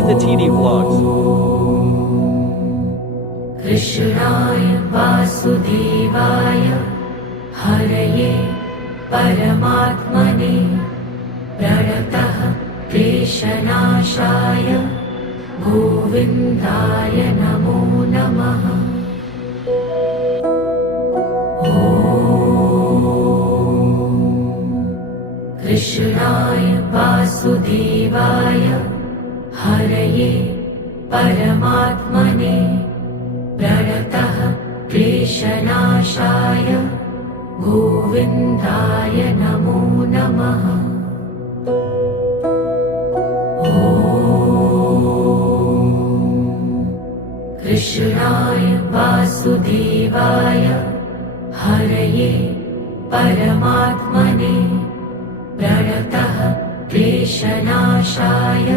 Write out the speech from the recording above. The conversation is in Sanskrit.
Neithatini Vlogs. कृष्णाय वासुदेवाय हरये परमात्मने प्रणतः क्लेशनाशाय गोविन्दाय नमो नमः। कृष्णाय वासुदेवाय हरये परमात्मने प्रणतः क्लेशनाशाय गोविन्दाय नमो नमः। कृष्णाय वासुदेवाय हरये परमात्मने प्रणतः क्लेशनाशाय